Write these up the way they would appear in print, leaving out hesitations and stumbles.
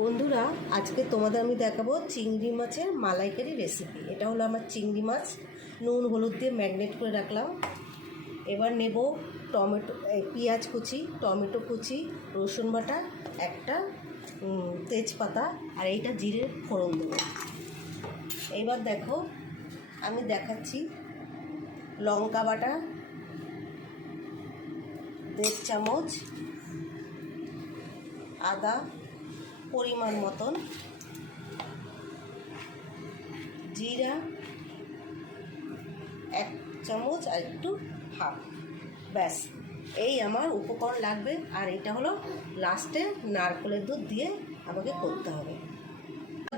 বন্ধুরা, আজকে তোমাদের আমি দেখাবো চিংড়ি মাছের মালাইকারি রেসিপি। এটা হলো আমার চিংড়ি মাছ, নুন হলুদ দিয়ে ম্যারিনেট করে রাখলাম। এবার নেব টমেটো, পেঁয়াজ কুচি, টমেটো কুচি, রসুন বাটা, একটা তেজপাতা, আর এইটা জিরে ফোড়ন দেবো। এইবার দেখো আমি দেখাচ্ছি, লঙ্কা বাটা 1.5 চামচ, আদা পরিমাণ মতন, জিরা 1 চামচ আর একটু হাফ, ব্যাস এই আমার উপকরণ লাগবে। আর এটা হলো লাস্টে নারকেলের দুধ দিয়ে আমাকে করতে হবে।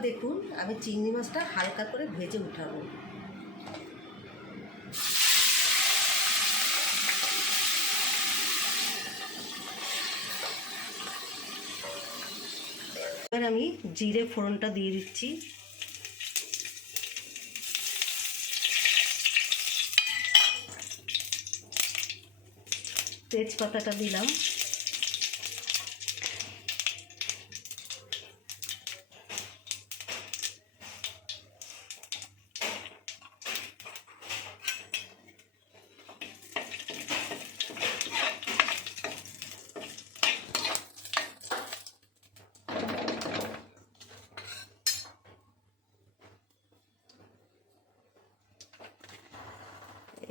দেখুন আমি চিংড়ি মাছটা হালকা করে ভেজে উঠাবো। এবার আমি জিরে ফোড়নটা দিয়ে দিচ্ছি, তেজপাতাটা দিলাম,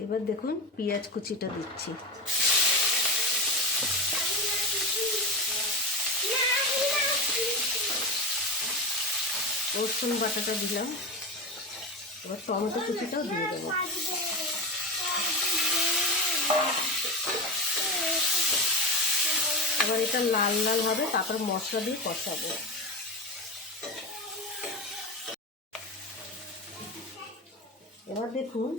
এবার দেখুন পেঁয়াজ কুচিটা দিচ্ছি, রসুন বাটাটা দিলাম, এবার টমেটো কুচিটাও দিয়ে দেবো। এবার এটা লাল লাল হবে, তারপর মশলা দিয়ে কষাবো। এবার দেখুন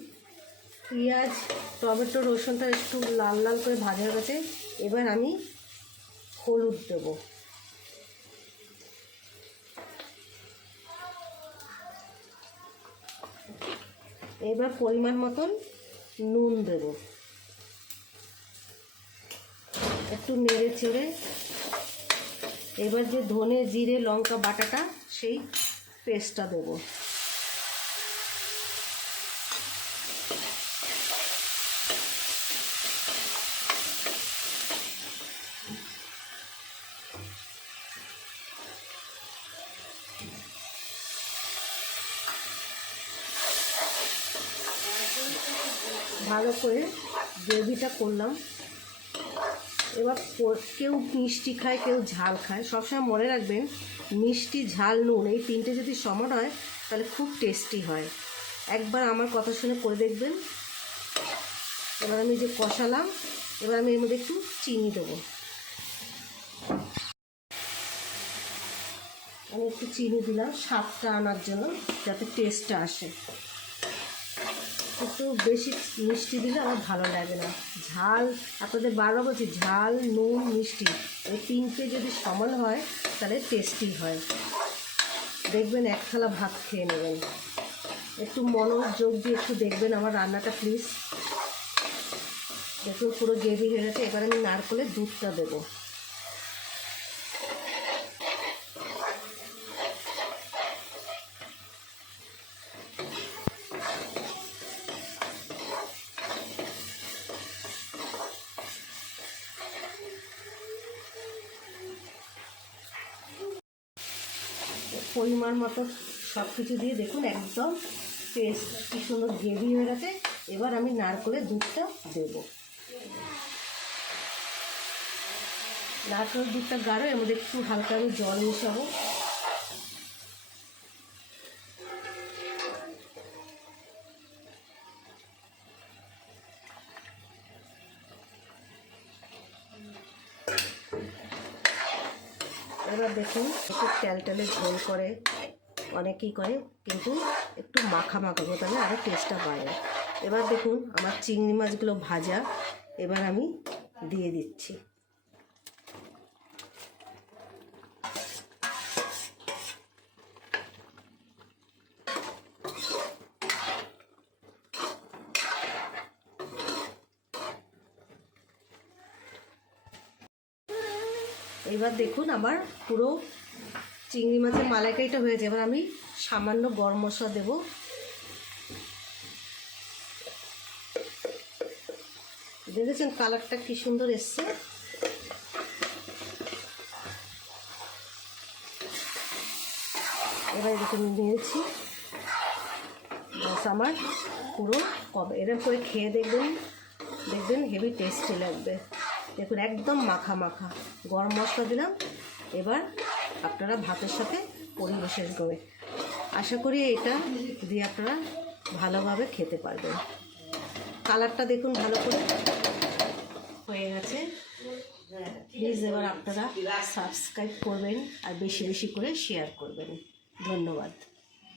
পেঁয়াজ টমেটো রসুনটা একটু লাল লাল করে ভাজা হয়ে গেছে। এবার আমি হলুদ দেব, এবার পরিমাণ মতন নুন দেব, একটু নেড়ে চেড়ে এবার যে ধনে জিরে লঙ্কা বাটাটা সেই পেস্টটা দেব। ভালো করে গ্রেভিটা করলাম। এবার কেউ মিষ্টি খায়, কেউ ঝাল খায়। সবসময় মনে রাখবেন মিষ্টি ঝাল নুন এই তিনটে যদি সমান হয় তাহলে খুব টেস্টি হয়। একবার আমার কথা শুনে করে দেখবেন। এবার আমি যে কষালাম, এবার আমি এর মধ্যে একটু চিনি দেবো। আমি একটু চিনি দিলাম স্বাদটা আনার জন্য, যাতে টেস্টটা আসে। একটু বেশি মিষ্টি দিলে আমার ভালো লাগে না। ঝাল আপনাদের বারবার বলছি, ঝাল নুন মিষ্টি এই তিনটে যদি সমান হয় তাহলে টেস্টি হয়। দেখবেন এক থালা ভাত খেয়ে নেবেন। একটু মনোযোগ দিয়ে একটু দেখবেন আমার রান্নাটা প্লিজ। দেখুন পুরো গ্রেভি হয়ে গেছে। এবার আমি নারকেলের দুধটা দেবো। পরিমাণ মতো সব কিছু দিয়ে দেখুন একদম পেস্ট কি সুন্দর গ্রেভি হয়ে গেছে। এবার আমি নারকেলের দুধটা দেবো। নারকেলের দুধটা গাঢ়, এর মধ্যে একটু হালকা আমি জল মেশাবো। এবার দেখুন একটু টেলটেলে ঝোল করে অনেকেই করে, কিন্তু একটু মাখা মাখা করতে হবে, আরও টেস্টটা বাড়ে। এবার দেখুন আমার চিংড়ি মাছগুলো ভাজা, এবার আমি দিয়ে দিচ্ছি। এবার দেখুন আমার পুরো চিংড়ি মাছের মালাইকারিটা হয়েছে। এবার আমি সামান্য গরম মশলা দেবো। দেখেছেন কালারটা কি সুন্দর এসছে। এবার এরকম নিয়েছি, বাস আমার পুরো কবে এরকম করে খেয়ে দেখবেন, দেখবেন হেভি টেস্টি লাগবে। দেখুন একদম মাখা মাখা, গরম মশলা দিলাম। এবার আপনারা ভাতের সাথে পরিবেশন করে, আশা করি এটা দিয়ে আপনারা ভালোভাবে খেতে পারবেন। কালারটা দেখুন ভালো করে হয়ে গেছে। প্লিজ এবার আপনারা সাবস্ক্রাইব করবেন আর বেশি বেশি করে শেয়ার করবেন। ধন্যবাদ।